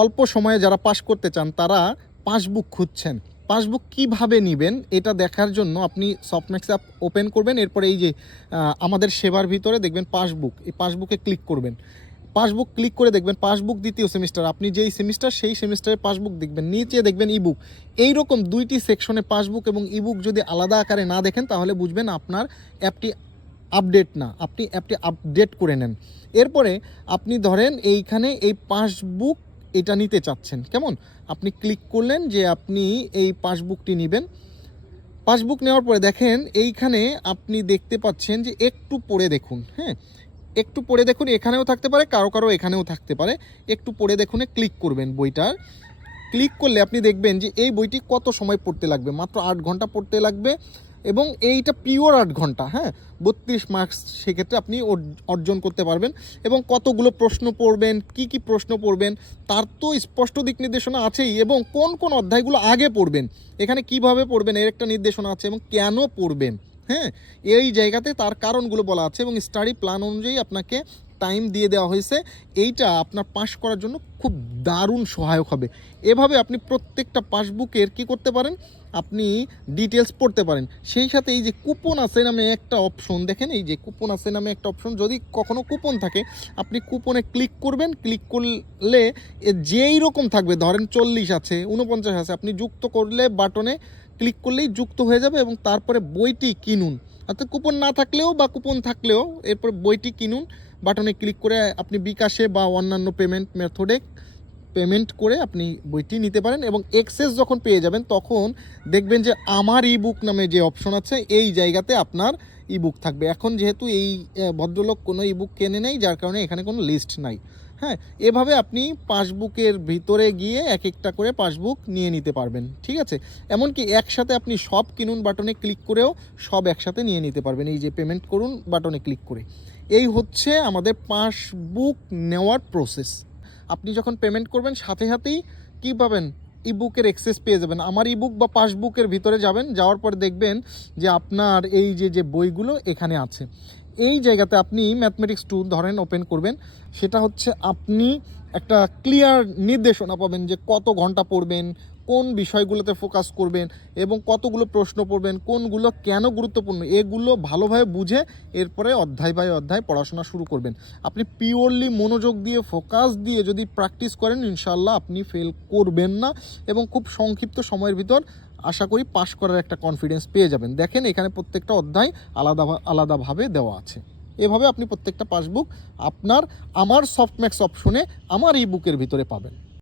অল্প সময়ে যারা পাস করতে চান, তারা পাসবুক খুঁজছেন। পাসবুক কীভাবে নেবেন, এটা দেখার জন্য আপনি সফটম্যাক্স অ্যাপ ওপেন করবেন, এরপরে এই যে আমাদের সেবার ভিতরে দেখবেন পাসবুক। এই পাসবুকে ক্লিক করবেন। পাসবুক ক্লিক করে দেখবেন পাসবুক দ্বিতীয় সেমিস্টার। আপনি যেই সেমিস্টার, সেই সেমিস্টারে পাসবুক দেখবেন। নিচে দেখবেন ইবুক এইরকম দুইটি সেকশনে পাসবুক এবং ইবুক যদি আলাদা আকারে না দেখেন, তাহলে বুঝবেন আপনার অ্যাপটি আপডেট না। আপনি অ্যাপটি আপডেট করে নেন। এরপরে আপনি ধরেন এইখানে এই পাসবুক এটা নিতে চাচ্ছেন। কেমন? আপনি ক্লিক করলেন যে আপনি এই পাসবুকটি নেবেন। পাসবুক নেওয়ার পরে দেখেন এইখানে আপনি দেখতে পাচ্ছেন যে একটু পড়ে দেখুন হ্যাঁ? একটু পড়ে দেখুন, এখানেও থাকতে পারে, কারও কারও এখানেও থাকতে পারে। একটু পড়ে দেখুনে ক্লিক করবেন বইটার। ক্লিক করলে আপনি দেখবেন যে এই বইটি কত সময় পড়তে লাগবে? মাত্র আট ঘণ্টা পড়তে লাগবে। এবং এইটা পিওর আট ঘণ্টা হ্যাঁ? বত্রিশ মার্কস সেক্ষেত্রে আপনি অর্জন করতে পারবেন এবং কতগুলো প্রশ্ন পড়বেন, কি কি প্রশ্ন পড়বেন, তার তো স্পষ্ট দিক নির্দেশনা আছেই এবং কোন কোন অধ্যায়গুলো আগে পড়বেন, এখানে কীভাবে পড়বেন এর একটা নির্দেশনা আছে এবং কেন পড়বেন হ্যাঁ? এই জায়গাতে তার কারণগুলো বলা আছে এবং স্টাডি প্ল্যান অনুযায়ী আপনাকে টাইম দিয়ে দেওয়া হয়েছে, এইটা আপনার পাস করার জন্য খুব দারুণ সহায়ক হবে। এভাবে আপনি প্রত্যেকটা পাসবুকের কি করতে পারেন? আপনি ডিটেলস পড়তে পারেন। সেই সাথে এই যে কুপন আছে নামে একটা অপশন দেখেন এই যে কুপন আছে নামে একটা অপশন যদি কখনো কুপন থাকে, আপনি কুপনে ক্লিক করবেন ক্লিক করলে যেই রকম থাকবে, ধরেন চল্লিশ আছে উনপঞ্চাশ আছে, আপনি যুক্ত করলে বাটনে ক্লিক করলেই যুক্ত হয়ে যাবে এবং তারপরে বইটি কিনুন। অর্থাৎ কুপন না থাকলেও বা কুপন থাকলেও এরপর বইটি কিনুন বাটনে ক্লিক করে আপনি বিকাশে বা অন্যান্য পেমেন্ট মেথডে পেমেন্ট করে আপনি বইটি নিতে পারেন এবং এক্সেস যখন পেয়ে যাবেন, তখন দেখবেন যে আমার ইবুক নামে যে অপশন আছে, এই জায়গাতে আপনার ইবুক থাকবে। এখন যেহেতু এই ভদ্রলোক কোনো ইবুক কেনে নেই, যার কারণে এখানে কোনো লিস্ট নাই। হ্যাঁ এভাবে আপনি পাসবুকের ভিতরে গিয়ে এক একটা করে পাসবুক নিয়ে নিতে পারবেন, ঠিক আছে? এমনকি একসাথে আপনি সব কিনুন বাটনে ক্লিক করেও সব একসাথে নিয়ে নিতে পারবেন, এই যে পেমেন্ট করুন বাটনে ক্লিক করে। এই হচ্ছে আমাদের পাসবুক নেওয়ার প্রসেস। আপনি যখন পেমেন্ট করবেন, সাথে সাথেই কী পাবেন? ইবুকের এক্সেস পেয়ে যাবেন। আমার ইবুক বা পাসবুকের ভিতরে যাবেন, যাওয়ার পর দেখবেন যে আপনার এই যে যে বইগুলো এখানে আছে। এই জায়গাতে আপনি ম্যাথমেটিক্স টু ধরেন ওপেন করবেন। সেটা হচ্ছে আপনি একটা ক্লিয়ার নির্দেশনা পাবেন যে কত ঘণ্টা পড়বেন, কোন বিষয়গুলোতে ফোকাস করবেন এবং কতগুলো প্রশ্ন পড়বেন, কোনগুলো কেন গুরুত্বপূর্ণ, এগুলো ভালোভাবে বুঝে এরপরে অধ্যায় বাই অধ্যায় পড়াশোনা শুরু করবেন। আপনি পিওরলি মনোযোগ দিয়ে ফোকাস দিয়ে যদি প্র্যাকটিস করেন ইনশাল্লাহ আপনি ফেল করবেন না এবং খুব সংক্ষিপ্ত সময়ের ভিতর আশা করি পাশ করার একটা কনফিডেন্স পেয়ে যাবেন। দেখেন এখানে প্রত্যেকটা অধ্যায় আলাদা আলাদাভাবে দেওয়া আছে। এভাবে আপনি প্রত্যেকটা পাসবুক আপনার, আমার সফটম্যাক্স অপশনে আমার এই বুকের ভিতরে পাবেন।